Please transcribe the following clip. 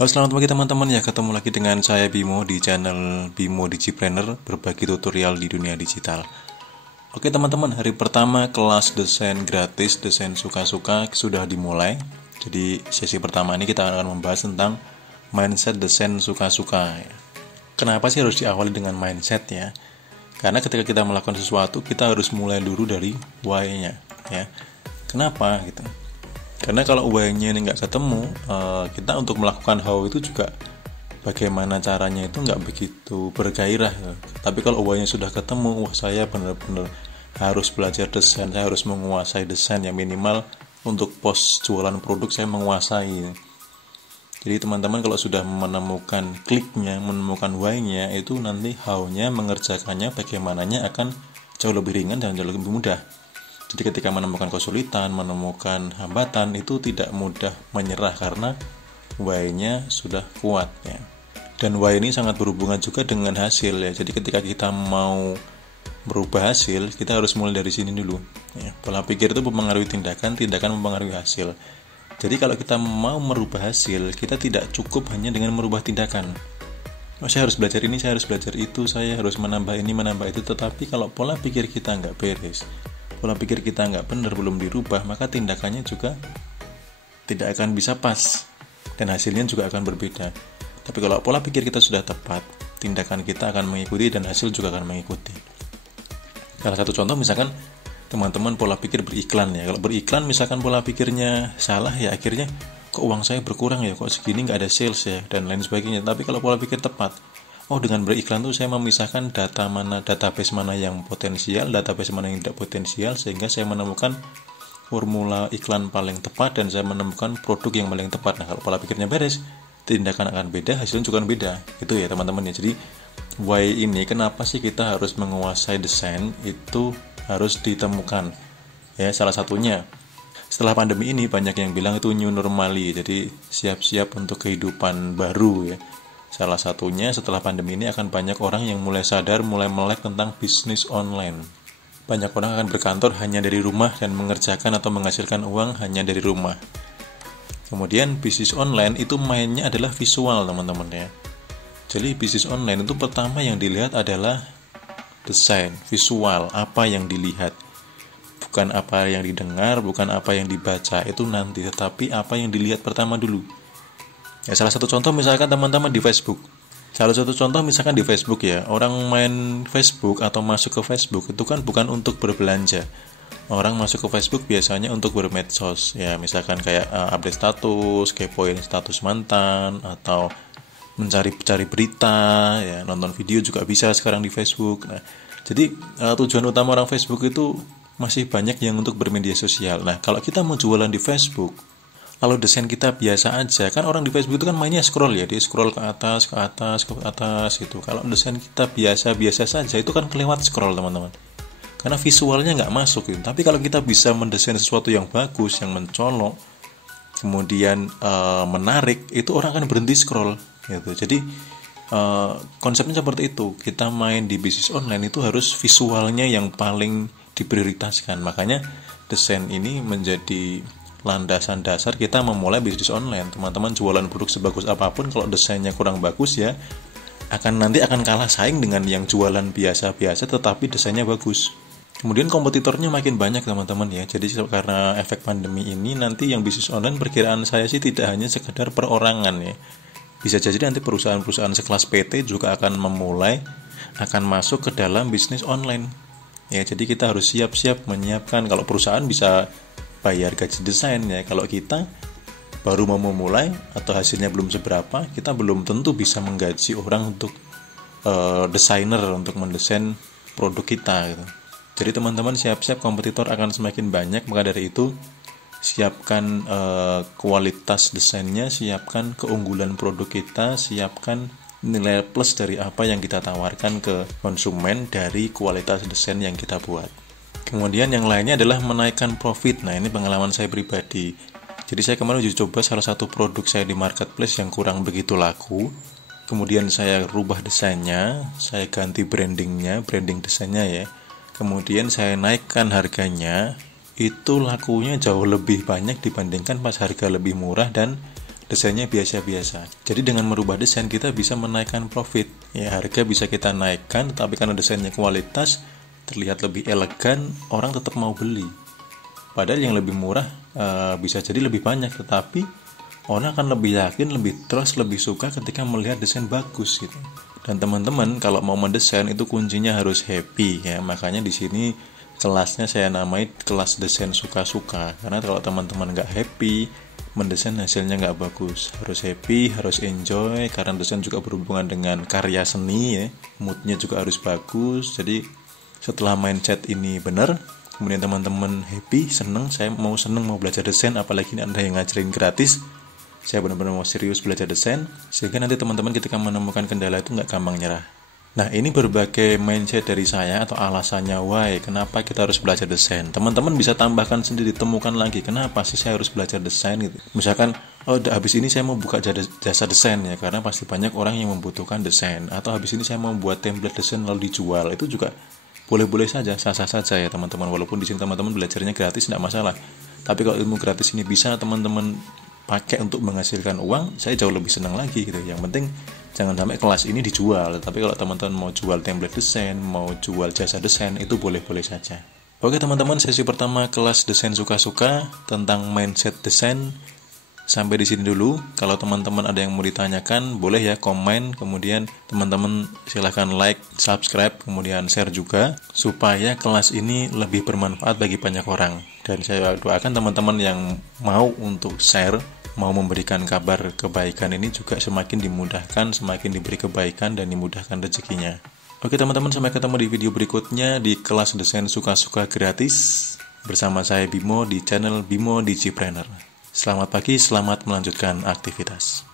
Halo, selamat pagi teman-teman ya, ketemu lagi dengan saya Bimo di channel Bimo Digipreneur, berbagi tutorial di dunia digital. Oke teman-teman, hari pertama kelas desain gratis, desain suka-suka sudah dimulai. Jadi sesi pertama ini kita akan membahas tentang mindset desain suka-suka. Kenapa sih harus diawali dengan mindset ya? Karena ketika kita melakukan sesuatu, kita harus mulai dulu dari why-nya ya. Kenapa gitu? Karena kalau why-nya ini nggak ketemu, kita untuk melakukan how itu juga bagaimana caranya itu nggak begitu bergairah. Tapi kalau why-nya sudah ketemu, wah saya benar-benar harus belajar desain, saya harus menguasai desain ya, minimal untuk pos jualan produk saya menguasai. Jadi teman-teman kalau sudah menemukan kliknya, menemukan why-nya, itu nanti how-nya, mengerjakannya, bagaimananya akan jauh lebih ringan dan jauh lebih mudah. Jadi ketika menemukan kesulitan, menemukan hambatan, itu tidak mudah menyerah karena why-nya sudah kuat ya. Dan why ini sangat berhubungan juga dengan hasil ya. Jadi ketika kita mau merubah hasil, kita harus mulai dari sini dulu ya. Pola pikir itu mempengaruhi tindakan, tindakan mempengaruhi hasil. Jadi kalau kita mau merubah hasil, kita tidak cukup hanya dengan merubah tindakan. Oh, saya harus belajar ini, saya harus belajar itu, saya harus menambah ini, menambah itu. Tetapi kalau pola pikir kita nggak beres, pola pikir kita nggak benar, belum dirubah, maka tindakannya juga tidak akan bisa pas dan hasilnya juga akan berbeda. Tapi kalau pola pikir kita sudah tepat, tindakan kita akan mengikuti dan hasil juga akan mengikuti. Salah satu contoh misalkan teman-teman pola pikir beriklan ya. Kalau beriklan misalkan pola pikirnya salah ya, akhirnya kok uang saya berkurang ya, kok segini nggak ada sales ya, dan lain sebagainya. Tapi kalau pola pikir tepat, oh dengan beriklan tuh saya memisahkan database mana yang potensial, database mana yang tidak potensial, sehingga saya menemukan formula iklan paling tepat dan saya menemukan produk yang paling tepat. Nah kalau pola pikirnya beres, tindakan akan beda, hasilnya juga akan beda. Itu ya teman-teman ya. Jadi why ini, kenapa sih kita harus menguasai desain, itu harus ditemukan ya. Salah satunya setelah pandemi ini banyak yang bilang itu new normally, jadi siap-siap untuk kehidupan baru ya. Salah satunya setelah pandemi ini akan banyak orang yang mulai sadar, mulai melek tentang bisnis online. Banyak orang akan berkantor hanya dari rumah dan mengerjakan atau menghasilkan uang hanya dari rumah. Kemudian bisnis online itu mainnya adalah visual teman-teman ya. Jadi bisnis online itu pertama yang dilihat adalah desain, visual, apa yang dilihat. Bukan apa yang didengar, bukan apa yang dibaca, itu nanti, tetapi apa yang dilihat pertama dulu. Ya, salah satu contoh misalkan teman-teman di Facebook. Salah satu contoh misalkan di Facebook ya, orang main Facebook atau masuk ke Facebook itu kan bukan untuk berbelanja. Orang masuk ke Facebook biasanya untuk bermedsos ya, misalkan kayak update status, kepoin status mantan, atau mencari berita ya, nonton video juga bisa sekarang di Facebook. Nah, jadi tujuan utama orang Facebook itu masih banyak yang untuk bermedia sosial. Nah, kalau kita mau jualan di Facebook, kalau desain kita biasa aja, kan orang di Facebook itu kan mainnya scroll ya, dia scroll ke atas, ke atas, ke atas gitu. Kalau desain kita biasa-biasa saja, itu kan kelewat scroll teman-teman, karena visualnya nggak masuk gitu. Tapi kalau kita bisa mendesain sesuatu yang bagus, yang mencolok, kemudian menarik, itu orang akan berhenti scroll gitu. Jadi konsepnya seperti itu. Kita main di bisnis online itu harus visualnya yang paling diprioritaskan. Makanya desain ini menjadi landasan dasar kita memulai bisnis online. Teman-teman jualan produk sebagus apapun, kalau desainnya kurang bagus ya nanti akan kalah saing dengan yang jualan biasa-biasa tetapi desainnya bagus. Kemudian kompetitornya makin banyak teman-teman ya. Jadi karena efek pandemi ini, nanti yang bisnis online perkiraan saya sih tidak hanya sekedar perorangan ya. Bisa jadi nanti perusahaan-perusahaan sekelas PT juga akan masuk ke dalam bisnis online. Ya, jadi kita harus siap-siap menyiapkan. Kalau perusahaan bisa bayar gaji desain ya, kalau kita baru mau memulai atau hasilnya belum seberapa, kita belum tentu bisa menggaji orang untuk desainer untuk mendesain produk kita gitu. Jadi teman-teman siap-siap, kompetitor akan semakin banyak. Maka dari itu siapkan kualitas desainnya, siapkan keunggulan produk kita, siapkan nilai plus dari apa yang kita tawarkan ke konsumen dari kualitas desain yang kita buat. Kemudian yang lainnya adalah menaikkan profit. Nah, ini pengalaman saya pribadi. Jadi saya kemarin uji coba salah satu produk saya di marketplace yang kurang begitu laku. Kemudian saya rubah desainnya, saya ganti branding desainnya ya. Kemudian saya naikkan harganya, itu lakunya jauh lebih banyak dibandingkan pas harga lebih murah dan desainnya biasa-biasa. Jadi dengan merubah desain kita bisa menaikkan profit. Ya, harga bisa kita naikkan, tapi karena desainnya kualitas, terlihat lebih elegan, orang tetap mau beli. Padahal yang lebih murah bisa jadi lebih banyak, tetapi orang akan lebih yakin, lebih trust, lebih suka ketika melihat desain bagus gitu. Dan teman-teman kalau mau mendesain itu kuncinya harus happy ya. Makanya di sini kelasnya saya namai kelas desain suka-suka. Karena kalau teman-teman nggak happy, mendesain hasilnya nggak bagus. Harus happy, harus enjoy. Karena desain juga berhubungan dengan karya seni ya. Moodnya juga harus bagus. Jadi setelah mindset ini benar, kemudian teman-teman happy, seneng mau belajar desain, apalagi ini Anda yang ngajarin gratis. Saya benar-benar mau serius belajar desain, sehingga nanti teman-teman ketika menemukan kendala itu nggak gampang nyerah. Nah, ini berbagai mindset dari saya atau alasannya why, kenapa kita harus belajar desain. Teman-teman bisa tambahkan sendiri, temukan lagi, kenapa sih saya harus belajar desain gitu. Misalkan, habis ini saya mau buka jasa desain ya, karena pasti banyak orang yang membutuhkan desain. Atau habis ini saya mau buat template desain lalu dijual, itu juga boleh-boleh saja, sah-sah saja ya teman-teman. Walaupun di sini teman-teman belajarnya gratis, tidak masalah. Tapi kalau ilmu gratis ini bisa teman-teman pakai untuk menghasilkan uang, saya jauh lebih senang lagi gitu. Yang penting jangan sampai kelas ini dijual. Tapi kalau teman-teman mau jual template desain, mau jual jasa desain, itu boleh-boleh saja. Oke teman-teman, sesi pertama kelas desain suka-suka tentang mindset desain sampai di sini dulu. Kalau teman-teman ada yang mau ditanyakan, boleh ya komen. Kemudian teman-teman silahkan like, subscribe, kemudian share juga, supaya kelas ini lebih bermanfaat bagi banyak orang. Dan saya doakan teman-teman yang mau untuk share, mau memberikan kabar kebaikan ini juga semakin dimudahkan, semakin diberi kebaikan dan dimudahkan rezekinya. Oke teman-teman, sampai ketemu di video berikutnya di kelas desain suka-suka gratis bersama saya Bimo di channel Bimo Digipreneur. Selamat pagi, selamat melanjutkan aktivitas.